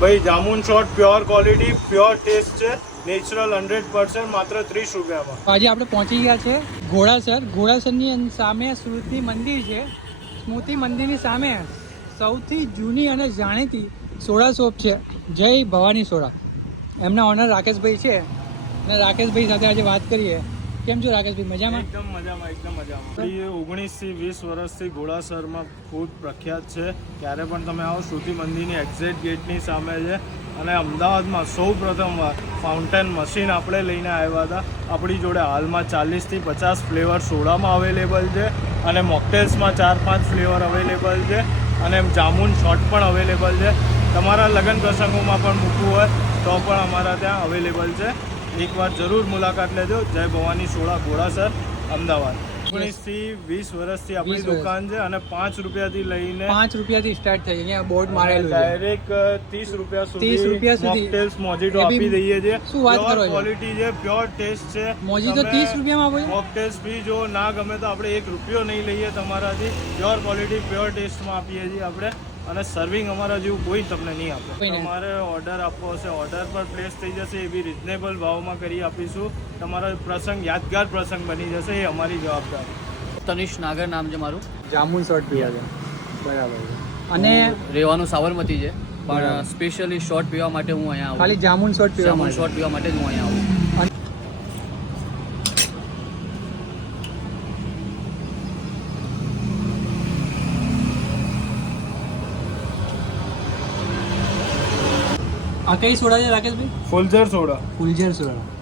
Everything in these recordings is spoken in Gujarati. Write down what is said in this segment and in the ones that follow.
ભાઈ. Jamun shot pure quality pure taste છે. નેચરલ હંડ્રેડ પર્સન્ટ માત્ર ત્રીસ રૂપિયામાં. આજે આપણે પહોંચી ગયા છે ઘોડાસર ઘોડાસરની સામે સ્મૃતિ મંદિર છે. સ્મૃતિ મંદિરની સામે સૌથી જૂની અને જાણીતી સોડા શોપ છે. જય ભવાની સોડા. એમના ઓનર રાકેશભાઈ છે. અને રાકેશભાઈ સાથે આજે વાત કરીએ. કેમ છો રાકેશભાઈ? મજામાં? એકદમ મજામાં એકદમ મજામાં. ઓગણીસથી વીસ વર્ષથી ઘોડાસરમાં ખૂબ પ્રખ્યાત છે. ક્યારે પણ તમે આવો શ્રુતિ મંદિરની એક્ઝેક્ટ ગેટની સામે છે. અને અમદાવાદમાં સૌ પ્રથમવાર ફાઉન્ટેન મશીન આપણે લઈને આવ્યા હતા. આપણી જોડે હાલમાં ચાલીસથી પચાસ ફ્લેવર સોડામાં અવેલેબલ છે અને મોકટેલ્સમાં ચાર પાંચ ફ્લેવર અવેલેબલ છે અને જામુન શોટ પણ અવેલેબલ છે. તમારા લગ્ન પ્રસંગોમાં પણ મૂકવું હોય તો પણ અમારા ત્યાં અવેલેબલ છે. એકવાર જરૂર મુલાકાત લેજો. જય ભવાની સોળા ઘોડાસર અમદાવાદ. ઓગણીસથી વીસ વર્ષથી આપણી દુકાન છે અને પાંચ રૂપિયાથી લઈને પાંચ રૂપિયાથી સ્ટાર્ટ થઈ. અહીંયા બોર્ડ મારેલું ડાયરેક્ટ ત્રીસ રૂપિયા 30 સુધી રૂપિયા સુધી. મોકટેલ્સ મોજીટો આપી દઈએ છીએ. શું વાત કરો ક્વોલિટી છે પ્યોર ટેસ્ટ છે. મોજી તો ત્રીસ રૂપિયામાં આપો મોકટેલ્સ બી જો ના ગમે તો આપણે એક રૂપિયો નહીં લઈએ તમારાથી. પ્યોર ક્વોલિટી પ્યોર ટેસ્ટમાં આપીએ છીએ આપણે. અને સર્વિંગ અમારા જેવું કોઈ તમને નહીં આપે. તમારે ઓર્ડર આપવો હશે ઓર્ડર પર પ્લેસ થઈ જશે એ બી રિઝનેબલ ભાવમાં કરી આપીશું. તમારો પ્રસંગ યાદગાર પ્રસંગ બની જશે એ અમારી જવાબદારી. તનિષ નાગર નામ છે મારું. જામુન શોર્ટ પીવા છે. બરાબર અને રહેવાનું સાબરમતી છે. પણ સ્પેશિયલી શોર્ટ પીવા માટે હું અહીંયા આવું. ખાલી જામુન શોર્ટ પીવા જામુન શોર્ટ પીવા માટે જ હું અહીંયા આવું. આ કઈ સોડા છે રાકેશભાઈ? ફુલઝર સોડા. ફુલઝર સોડા.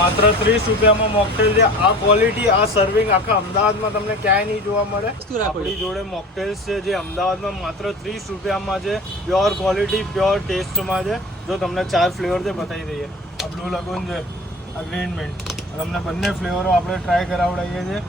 માત્ર ત્રીસ રૂપિયામાં મોકટેલ છે. આ ક્વોલિટી આ સર્વિંગ આખા અમદાવાદમાં તમને ક્યાંય નહીં જોવા મળે. આપણી જોડે મોકટેલ્સ છે જે અમદાવાદમાં માત્ર ત્રીસ રૂપિયામાં છે. પ્યોર ક્વોલિટી પ્યોર ટેસ્ટમાં છે. જો તમને ચાર ફ્લેવર છે બતાવી દઈએ. આ બ્લુ લગુન છે આ ગ્રીન મિન્ટ તમને બંને ફ્લેવરો આપણે ટ્રાય કરાવડાવીએ છીએ.